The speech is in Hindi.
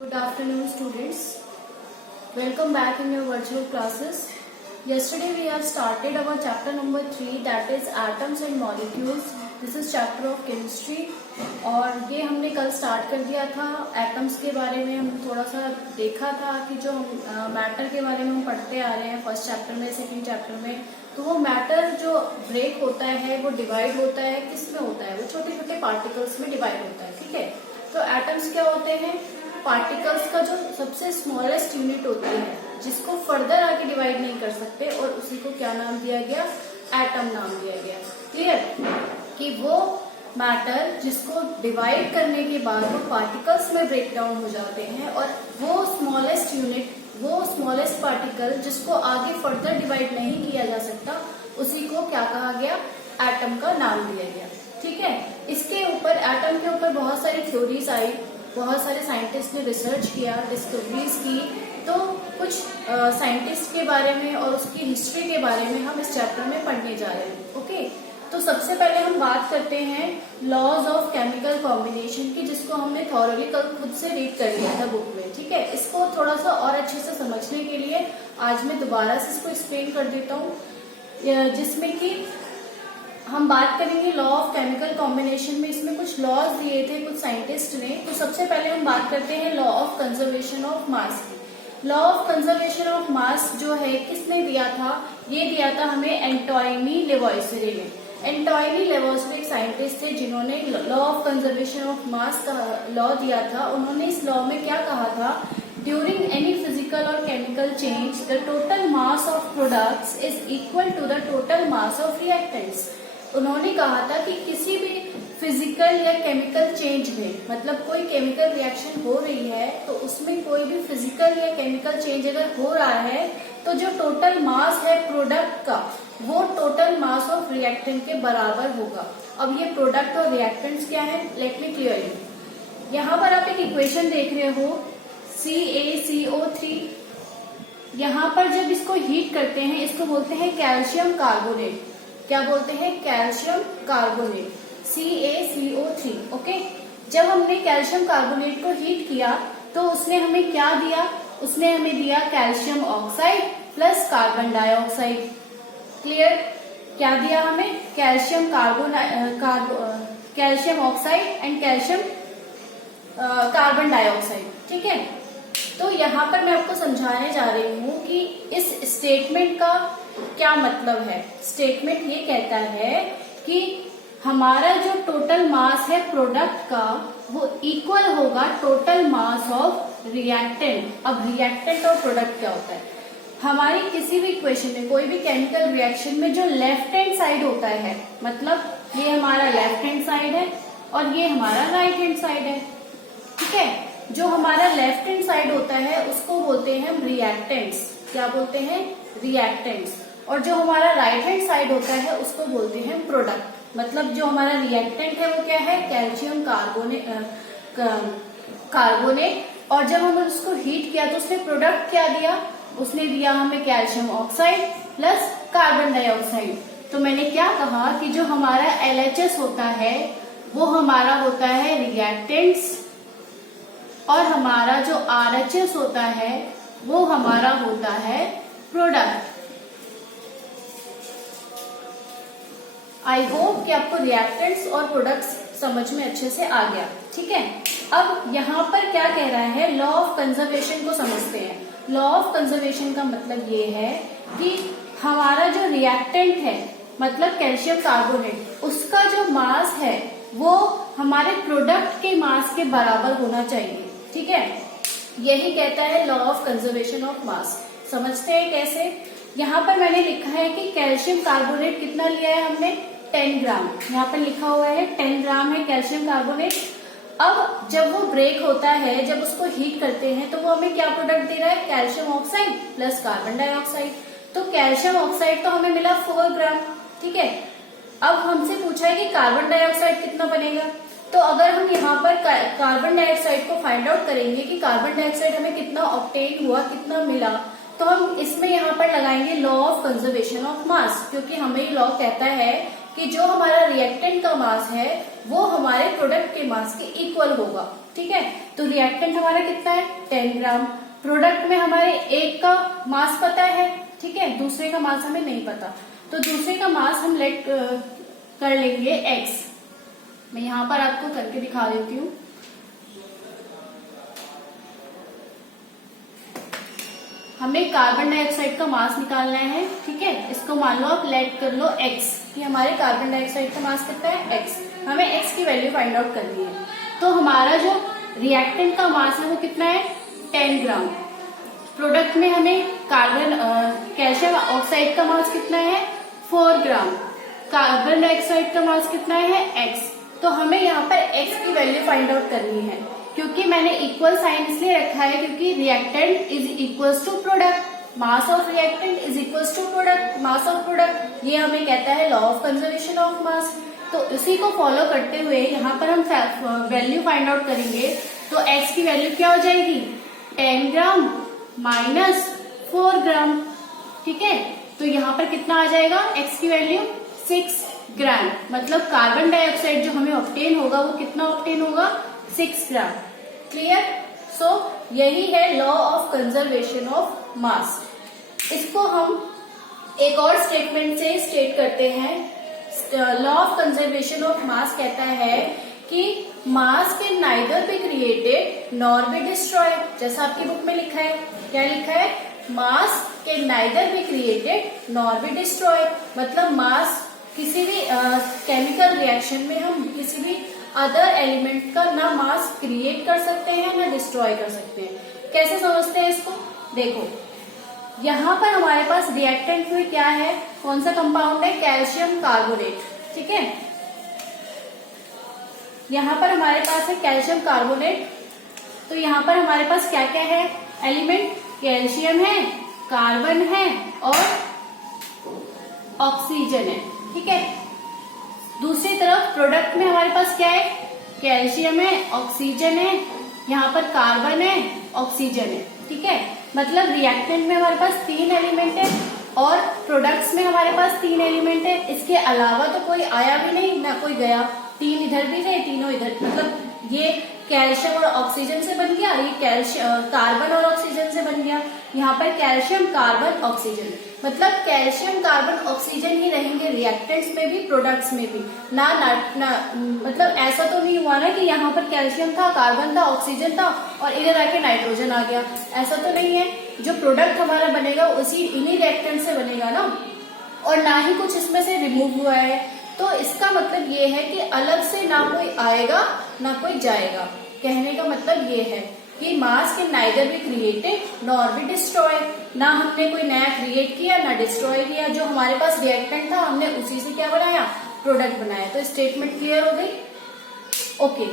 Good afternoon, students. Welcome back in your virtual classes. Yesterday we have started our chapter number 3, that is atoms and molecules. This is chapter of chemistry. और ये हमने कल स्टार्ट कर दिया था. एटम्स के बारे में हम थोड़ा सा देखा था कि जो हम मैटर के बारे में हम पढ़ते आ रहे हैं फर्स्ट चैप्टर में, सेकंड चैप्टर में, तो वो मैटर जो ब्रेक होता है वो डिवाइड होता है. किस में होता है? वो छोटे छोटे पार्टिकल्स में डिवाइड होता है. ठीक है. तो एटम्स क्या होते हैं? पार्टिकल्स का जो सबसे स्मॉलेस्ट यूनिट होती है, जिसको फर्दर आगे डिवाइड नहीं कर सकते, और उसी को क्या नाम दिया गया? एटम नाम दिया गया. क्लियर? कि वो मैटर जिसको डिवाइड करने के बाद वो पार्टिकल्स में ब्रेक डाउन हो जाते हैं, और वो स्मॉलेस्ट यूनिट, वो स्मॉलेस्ट पार्टिकल जिसको आगे फर्दर डिवाइड नहीं किया जा सकता, उसी को क्या कहा गया? एटम का नाम दिया गया. ठीक है. इसके ऊपर, एटम के ऊपर बहुत सारी थ्योरीज आई, बहुत सारे साइंटिस्ट ने रिसर्च किया, डिस्कवरीज की. तो कुछ साइंटिस्ट के बारे में और उसकी हिस्ट्री के बारे में हम इस चैप्टर में पढ़ने जा रहे हैं. ओके. तो सबसे पहले हम बात करते हैं लॉज ऑफ केमिकल कॉम्बिनेशन की, जिसको हमने थॉरली कल खुद से रीड कर लिया था बुक में. ठीक है. इसको थोड़ा सा और अच्छे से समझने के लिए आज मैं दोबारा से इसको एक्सप्लेन कर देता हूँ, जिसमें कि हम बात करेंगे लॉ ऑफ केमिकल कॉम्बिनेशन में. इसमें कुछ लॉज दिए थे कुछ साइंटिस्ट ने. तो सबसे पहले हम बात करते हैं law of conservation of mass की. Law of conservation of mass जो है किसने दिया था? ये दिया था हमें एंटोनी लेवॉइसरे ने. एंटोनी लेवॉइसरे एक साइंटिस्ट थे जिन्होंने लॉ ऑफ कंजर्वेशन ऑफ मास का लॉ दिया था. उन्होंने इस लॉ में क्या कहा था? ड्यूरिंग एनी फिजिकल और chemical change the total mass of products is equal to the total mass of reactants. उन्होंने कहा था कि किसी भी फिजिकल या केमिकल चेंज में, मतलब कोई केमिकल रिएक्शन हो रही है तो उसमें कोई भी फिजिकल या केमिकल चेंज अगर हो रहा है तो जो टोटल मास है प्रोडक्ट का, वो टोटल मास ऑफ रिएक्टेंट के बराबर होगा. अब ये प्रोडक्ट और रिएक्टेंट्स क्या है? Let me clear you. यहाँ पर आप एक इक्वेशन देख रहे हो CaCO3. यहाँ पर जब इसको हीट करते हैं, इसको बोलते हैं कैल्शियम कार्बोनेट. क्या बोलते हैं? Calcium carbonate, CaCO3. ओके. जब हमने कैल्शियम कार्बोनेट को हीट किया तो उसने हमें क्या दिया? उसने हमें दिया calcium oxide plus carbon dioxide. Clear? क्या दिया हमें? Calcium calcium oxide and calcium carbon dioxide. ठीक है. तो यहाँ पर मैं आपको समझाने जा रही हूँ कि इस स्टेटमेंट का क्या मतलब है. स्टेटमेंट ये कहता है कि हमारा जो टोटल मास है प्रोडक्ट का, वो इक्वल होगा टोटल मास ऑफ रिएक्टेंट. अब रिएक्टेंट और प्रोडक्ट क्या होता है? हमारी किसी भी इक्वेशन में, कोई भी केमिकल रिएक्शन में जो लेफ्ट हैंड साइड होता है, मतलब ये हमारा लेफ्ट हैंड साइड है और ये हमारा राइट हैंड साइड है. ठीक है. जो हमारा लेफ्ट हैंड साइड होता है उसको बोलते हैं हम रिएक्टेंट्स. क्या बोलते हैं? रिएक्टेंट्स. और जो हमारा राइट हैंड साइड होता है उसको बोलते हैं प्रोडक्ट. मतलब जो हमारा रिएक्टेंट है वो क्या है? Calcium carbonate. और जब हमने उसको हीट किया तो उसने प्रोडक्ट क्या दिया? उसने दिया हमें calcium oxide plus carbon dioxide. तो मैंने क्या कहा कि जो हमारा LHS होता है वो हमारा होता है रिएक्टेंट्स, और हमारा जो RHS होता है वो हमारा होता है प्रोडक्ट. आई होप कि आपको रिएक्टेंट्स और प्रोडक्ट्स समझ में अच्छे से आ गया. ठीक है. अब यहाँ पर क्या कह रहा है? लॉ ऑफ कंजर्वेशन को समझते हैं. लॉ ऑफ कंजर्वेशन का मतलब ये है कि हमारा जो रिएक्टेंट है, मतलब कैल्शियम कार्बोनेट, उसका जो मास है वो हमारे प्रोडक्ट के मास के बराबर होना चाहिए. ठीक है. यही कहता है लॉ ऑफ कंजर्वेशन ऑफ मास. समझते हैं कैसे? यहाँ पर मैंने लिखा है कि कैल्शियम कार्बोनेट कितना लिया है हमने? 10 ग्राम. यहाँ पर लिखा हुआ है 10 ग्राम है कैल्शियम कार्बोनेट. अब जब वो ब्रेक होता है, जब उसको हीट करते हैं, तो वो हमें क्या प्रोडक्ट दे रहा है? Calcium oxide plus carbon dioxide. तो कैल्शियम ऑक्साइड तो हमें मिला 4 ग्राम. ठीक है. अब हमसे पूछा है कि कार्बन डाइऑक्साइड कितना बनेगा. तो अगर हम यहाँ पर कार्बन डाइऑक्साइड को फाइंड आउट करेंगे कि कार्बन डाइऑक्साइड हमें कितना ऑब्टेन हुआ, कितना मिला, तो हम इसमें यहाँ पर लगाएंगे लॉ ऑफ कंजर्वेशन ऑफ मास, क्योंकि हमें ये लॉ कहता है कि जो हमारा रिएक्टेंट का मास है वो हमारे प्रोडक्ट के मास के इक्वल होगा. ठीक है। तो रिएक्टेंट हमारा कितना है 10 ग्राम। प्रोडक्ट में हमारे एक का मास पता है, ठीक है, दूसरे का मास हमें नहीं पता, तो दूसरे का मास हम लेट कर लेंगे x। मैं यहां पर आपको करके दिखा देती हूँ। हमें कार्बन डाइऑक्साइड का मास निकालना है, ठीक है, इसको मान लो आप लेट कर लो x कि हमारे कार्बन डाइऑक्साइड का मास कितना है x, हमें x की वैल्यू फाइंड आउट करनी है। तो हमारा जो रिएक्टेंट का मास है वो कितना है 10 ग्राम। प्रोडक्ट में हमें कैल्शियम ऑक्साइड का मास कितना है 4 ग्राम। कार्बन डाइऑक्साइड का मास कितना है x। तो हमें यहाँ पर x की वैल्यू फाइंड आउट करनी है, क्योंकि मैंने इक्वल साइन इसलिए रखा है क्योंकि reactant is equals to product, mass of reactant is equals to product, mass of product. ये हमें कहता है law of conservation of mass. तो उसी को फॉलो करते हुए यहाँ पर हम वैल्यू फाइंड आउट करेंगे। तो x की वैल्यू क्या हो जाएगी 10 ग्राम माइनस 4 ग्राम, ठीक है। तो यहाँ पर कितना आ जाएगा x की वैल्यू 6 ग्राम। मतलब कार्बन डाइऑक्साइड जो हमें ऑब्टेन होगा वो कितना ऑब्टेन होगा 6 ग्राम। क्लियर। सो यही है लॉ ऑफ कंजर्वेशन ऑफ मास। इसको हम एक और स्टेटमेंट से स्टेट करते हैं। लॉ ऑफ कंजर्वेशन ऑफ मास कहता है कि मास can neither be created nor be destroyed. जैसा आपकी बुक में लिखा है, क्या लिखा है, मास can neither be created nor be destroyed. मतलब मास किसी भी केमिकल रिएक्शन में हम किसी भी अदर एलिमेंट का ना मास क्रिएट कर सकते हैं ना डिस्ट्रॉय कर सकते हैं। कैसे समझते हैं इसको, देखो यहाँ पर हमारे पास रिएक्टेंट में क्या है, कौन सा कंपाउंड है, कैल्शियम कार्बोनेट, ठीक है। यहाँ पर हमारे पास है कैल्शियम कार्बोनेट। तो यहाँ पर हमारे पास क्या क्या है एलिमेंट, कैल्शियम है, कार्बन है और ऑक्सीजन है, ठीक है। दूसरी तरफ प्रोडक्ट में हमारे पास क्या है, कैल्शियम है, ऑक्सीजन है, यहाँ पर कार्बन है, ऑक्सीजन है, ठीक है। मतलब रिएक्टेंट में हमारे पास 3 एलिमेंट है और प्रोडक्ट्स में हमारे पास 3 एलिमेंट है। इसके अलावा तो कोई आया भी नहीं ना कोई गया, 3 इधर भी गए, तीनों इधर। मतलब ये कैल्शियम और ऑक्सीजन से बन गया, ये कैल्शियम कार्बन और ऑक्सीजन से बन गया। यहाँ पर कैल्शियम कार्बन ऑक्सीजन, मतलब कैल्शियम कार्बन ऑक्सीजन ही रहेंगे रिएक्टेंट्स में भी प्रोडक्ट्स में भी। ना मतलब ऐसा तो नहीं हुआ ना कि यहाँ पर कैल्शियम था, कार्बन था, ऑक्सीजन था और इधर आके नाइट्रोजन आ गया, ऐसा तो नहीं है। जो प्रोडक्ट हमारा बनेगा उसी इन्हीं रिएक्टेंट से बनेगा ना, और ना ही कुछ इसमें से रिमूव हुआ है। तो इसका मतलब ये है कि अलग से ना कोई आएगा ना कोई जाएगा। कहने का मतलब ये है कि मास can neither be created nor be destroyed. ना हमने कोई नया क्रिएट किया ना डिस्ट्रॉय किया, जो हमारे पास रिएक्टेंट था हमने उसी से क्या बनाया, प्रोडक्ट बनाया। तो स्टेटमेंट क्लियर हो गई, ओके।